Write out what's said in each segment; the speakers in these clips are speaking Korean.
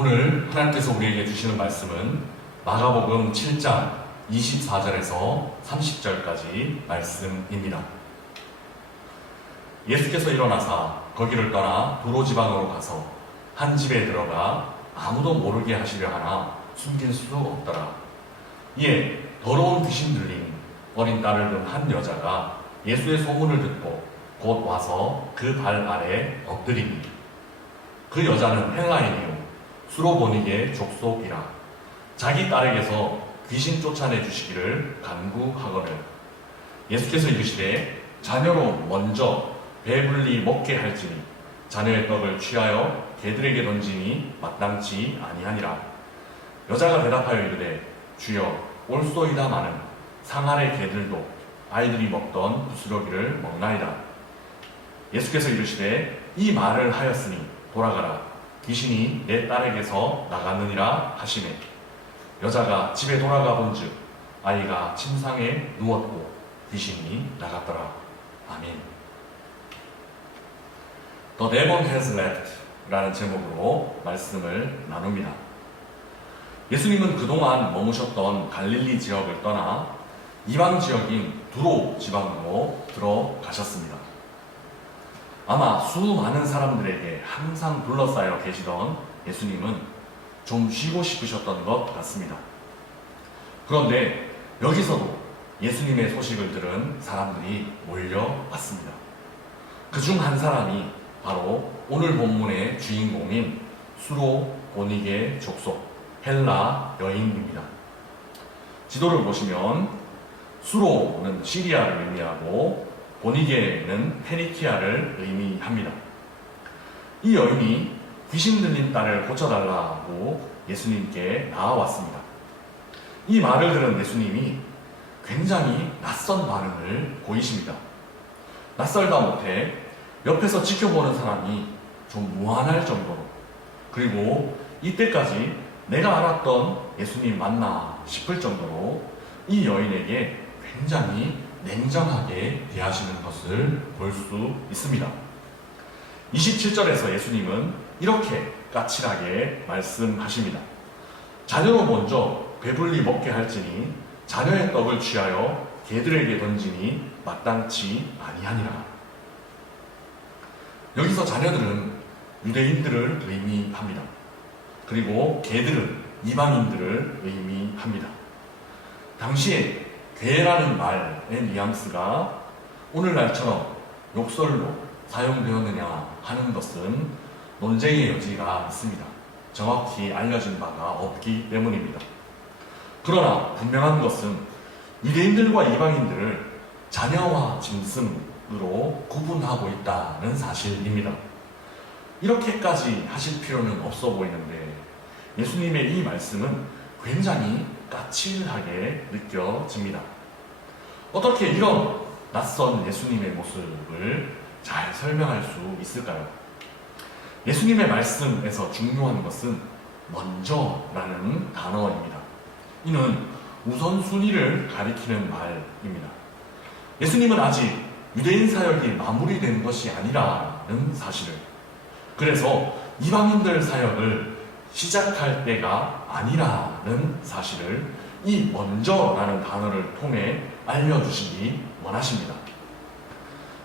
오늘 하나님께서 우리에게 주시는 말씀은 마가복음 7장 24절에서 30절까지 말씀입니다. 예수께서 일어나사 거기를 떠나 두로 지방으로 가서 한 집에 들어가 아무도 모르게 하시려 하나 숨길 수도 없더라. 이에 더러운 귀신 들린 어린 딸을 둔 한 여자가 예수의 소문을 듣고 곧 와서 그 발 아래 엎드리니, 그 여자는 헬라인이요 수로보니게 족속이라 자기 딸에게서 귀신 쫓아내 주시기를 간구하거늘 예수께서 이르시되 자녀로 먼저 배불리 먹게 할지니 자녀의 떡을 취하여 개들에게 던지니 마땅치 아니하니라. 여자가 대답하여 이르되 주여 올소이다마는 상 아래 개들도 아이들이 먹던 부스러기를 먹나이다. 예수께서 이르시되 이 말을 하였으니 돌아가라, 귀신이 내 딸에게서 나갔느니라 하시매 여자가 집에 돌아가 본즉 아이가 침상에 누웠고 귀신이 나갔더라. 아멘. The Demon Has Left 라는 제목으로 말씀을 나눕니다. 예수님은 그동안 머무셨던 갈릴리 지역을 떠나 이방 지역인 두로 지방으로 들어가셨습니다. 아마 수많은 사람들에게 항상 둘러싸여 계시던 예수님은 좀 쉬고 싶으셨던 것 같습니다. 그런데 여기서도 예수님의 소식을 들은 사람들이 몰려왔습니다. 그중 한 사람이 바로 오늘 본문의 주인공인 수로보니게 족속 헬라 여인입니다. 지도를 보시면 수로는 시리아를 의미하고 보니게는 페니키아를 의미합니다. 이 여인이 귀신 들린 딸을 고쳐달라고 예수님께 나와왔습니다. 이 말을 들은 예수님이 굉장히 낯선 반응을 보이십니다. 낯설다 못해 옆에서 지켜보는 사람이 좀 무안할 정도로, 그리고 이때까지 내가 알았던 예수님 맞나 싶을 정도로 이 여인에게 굉장히 냉정하게 대하시는 것을 볼 수 있습니다. 27절에서 예수님은 이렇게 까칠하게 말씀하십니다. 자녀로 먼저 배불리 먹게 할지니 자녀의 떡을 취하여 개들에게 던지니 마땅치 아니하니라. 여기서 자녀들은 유대인들을 의미합니다. 그리고 개들은 이방인들을 의미합니다. 당시에 괴라는 말의 뉘앙스가 오늘날처럼 욕설로 사용되었느냐 하는 것은 논쟁의 여지가 있습니다. 정확히 알려진 바가 없기 때문입니다. 그러나 분명한 것은 유대인들과 이방인들을 자녀와 짐승으로 구분하고 있다는 사실입니다. 이렇게까지 하실 필요는 없어 보이는데 예수님의 이 말씀은 굉장히 까칠하게 느껴집니다. 어떻게 이런 낯선 예수님의 모습을 잘 설명할 수 있을까요? 예수님의 말씀에서 중요한 것은 먼저라는 단어입니다. 이는 우선순위를 가리키는 말입니다. 예수님은 아직 유대인 사역이 마무리된 것이 아니라는 사실을, 그래서 이방인들 사역을 시작할 때가 아니라는 사실을 이 먼저라는 단어를 통해 알려주시기 원하십니다.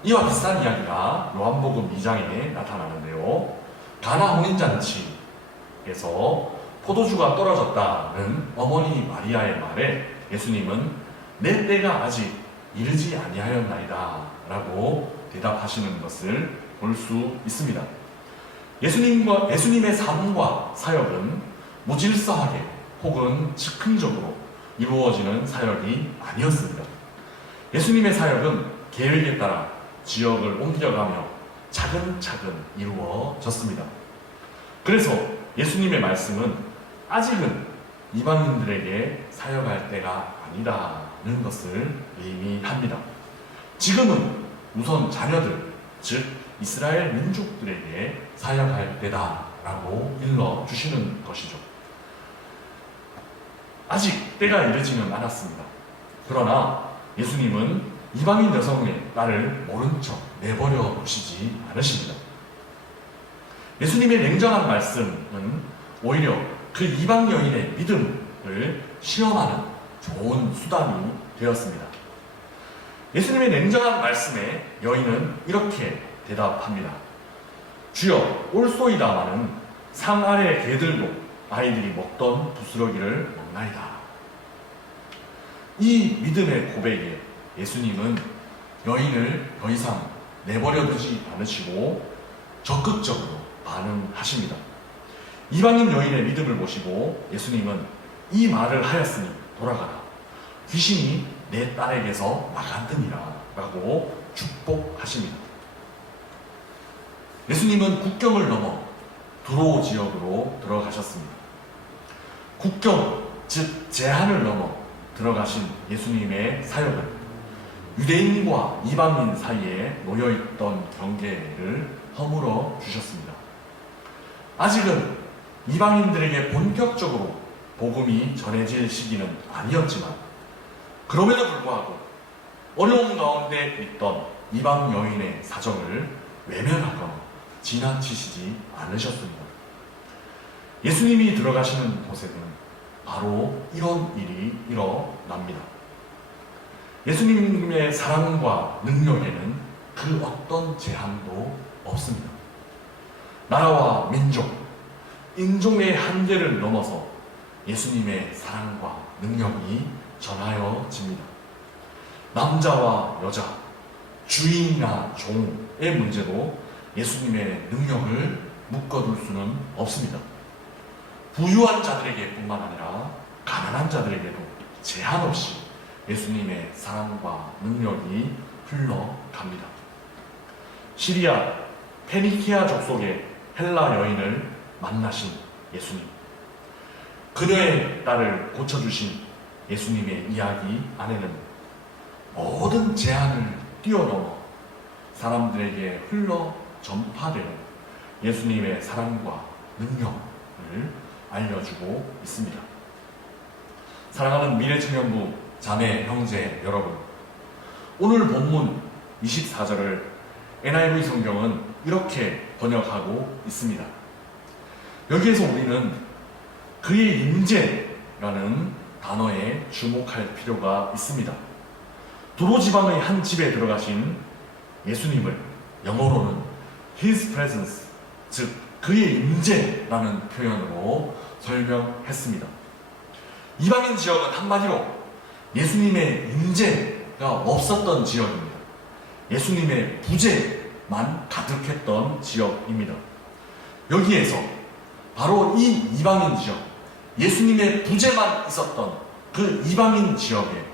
이와 비슷한 이야기가 요한복음 2장에 나타나는데요. 가나 혼인잔치에서 포도주가 떨어졌다는 어머니 마리아의 말에 예수님은 내 때가 아직 이르지 아니하였나이다 라고 대답하시는 것을 볼 수 있습니다. 예수님의 삶과 사역은 무질서하게 혹은 즉흥적으로 이루어지는 사역이 아니었습니다. 예수님의 사역은 계획에 따라 지역을 옮겨가며 차근차근 이루어졌습니다. 그래서 예수님의 말씀은 아직은 이방인들에게 사역할 때가 아니라는 것을 의미합니다. 지금은 우선 자녀들, 즉 이스라엘 민족들에게 사역할 때다라고 일러주시는 것이죠. 아직 때가 이르지는 않았습니다. 그러나 예수님은 이방인 여성의 딸을 모른 척 내버려 두시지 않으십니다. 예수님의 냉정한 말씀은 오히려 그 이방 여인의 믿음을 시험하는 좋은 수단이 되었습니다. 예수님의 냉정한 말씀에 여인은 이렇게 대답합니다. 주여, 올소이다마는 상 아래 개들도 아이들이 먹던 부스러기를 먹나이다. 이 믿음의 고백에 예수님은 여인을 더 이상 내버려 두지 않으시고 적극적으로 반응하십니다. 이방인 여인의 믿음을 보시고 예수님은 이 말을 하였으니 돌아가라. 귀신이 내 딸에게서 나간느니라 라고 축복하십니다. 예수님은 국경을 넘어 두로 지역으로 들어가셨습니다. 국경, 즉 제한을 넘어 들어가신 예수님의 사역은 유대인과 이방인 사이에 놓여있던 경계를 허물어 주셨습니다. 아직은 이방인들에게 본격적으로 복음이 전해질 시기는 아니었지만 그럼에도 불구하고 어려움 가운데 있던 이방 여인의 사정을 외면하거나 지나치시지 않으셨습니다. 예수님이 들어가시는 곳에는 바로 이런 일이 일어납니다. 예수님의 사랑과 능력에는 그 어떤 제한도 없습니다. 나라와 민족, 인종의 한계를 넘어서 예수님의 사랑과 능력이 전하여집니다. 남자와 여자, 주인이나 종의 문제도 예수님의 능력을 묶어둘 수는 없습니다. 부유한 자들에게 뿐만 아니라 가난한 자들에게도 제한 없이 예수님의 사랑과 능력이 흘러갑니다. 시리아 페니키아 족속의 헬라 여인을 만나신 예수님, 그녀의 딸을 고쳐주신 예수님의 이야기 안에는 모든 제한을 뛰어넘어 사람들에게 흘러 전파되는 예수님의 사랑과 능력을 알려주고 있습니다. 사랑하는 미래청년부 자매 형제 여러분, 오늘 본문 24절을 NIV 성경은 이렇게 번역하고 있습니다. 여기에서 우리는 그의 임재라는 단어에 주목할 필요가 있습니다. 두로 지방의 한 집에 들어가신 예수님을 영어로는 His presence, 즉 그의 임재라는 표현으로 설명했습니다. 이방인 지역은 한마디로 예수님의 임재가 없었던 지역입니다. 예수님의 부재만 가득했던 지역입니다. 여기에서 바로 이 이방인 지역, 예수님의 부재만 있었던 그 이방인 지역에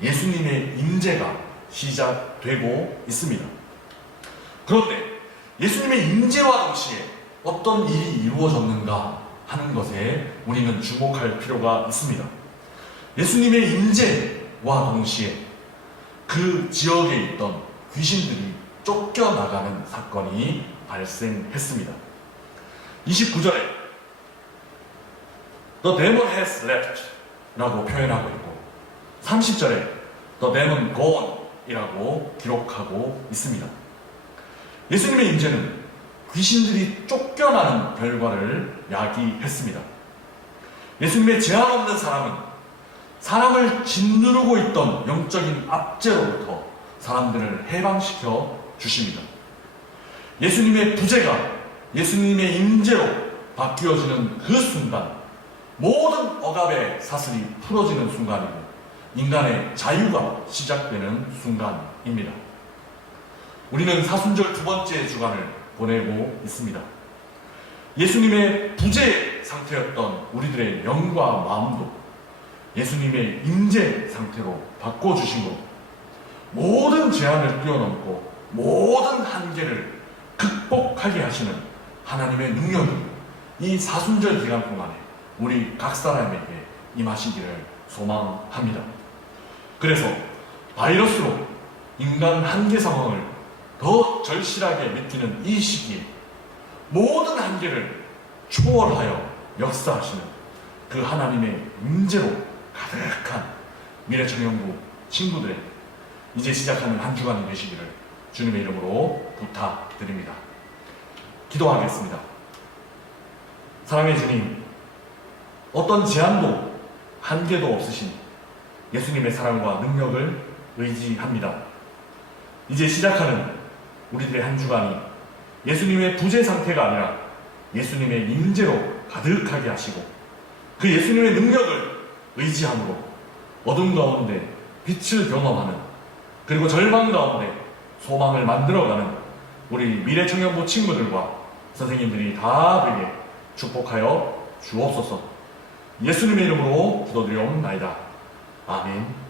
예수님의 임재가 시작되고 있습니다. 그런데 예수님의 임재와 동시에 어떤 일이 이루어졌는가 하는 것에 우리는 주목할 필요가 있습니다. 예수님의 임재와 동시에 그 지역에 있던 귀신들이 쫓겨나가는 사건이 발생했습니다. 29절에 The demon has left 라고 표현하고 있고 30절에 The demon gone 이라고 기록하고 있습니다. 예수님의 임재는 귀신들이 쫓겨나는 결과를 야기했습니다. 예수님의 제한 없는 사랑은 사람을 짓누르고 있던 영적인 압제로부터 사람들을 해방시켜 주십니다. 예수님의 부재가 예수님의 임재로 바뀌어지는 그 순간 모든 억압의 사슬이 풀어지는 순간이고 인간의 자유가 시작되는 순간입니다. 우리는 사순절 두 번째 주간을 보내고 있습니다. 예수님의 부재 상태였던 우리들의 영과 마음도 예수님의 임재 상태로 바꿔주신 것, 모든 제한을 뛰어넘고 모든 한계를 극복하게 하시는 하나님의 능력이 이 사순절 기간 동안에 우리 각 사람에게 임하시기를 소망합니다. 그래서 바이러스로 인간 한계 상황을 더 절실하게 느끼는 이 시기에 모든 한계를 초월하여 역사하시는 그 하나님의 임재로 가득한 미래청년부 친구들의 이제 시작하는 한 주간이 되시기를 주님의 이름으로 부탁드립니다. 기도하겠습니다. 사랑의 주님, 어떤 제한도 한계도 없으신 예수님의 사랑과 능력을 의지합니다. 이제 시작하는 우리들의 한 주간이 예수님의 부재 상태가 아니라 예수님의 임재로 가득하게 하시고 그 예수님의 능력을 의지함으로 어둠 가운데 빛을 경험하는, 그리고 절망 가운데 소망을 만들어가는 우리 미래청년부 친구들과 선생님들이 다 되게 축복하여 주옵소서. 예수님의 이름으로 기도드리옵나이다. 아멘.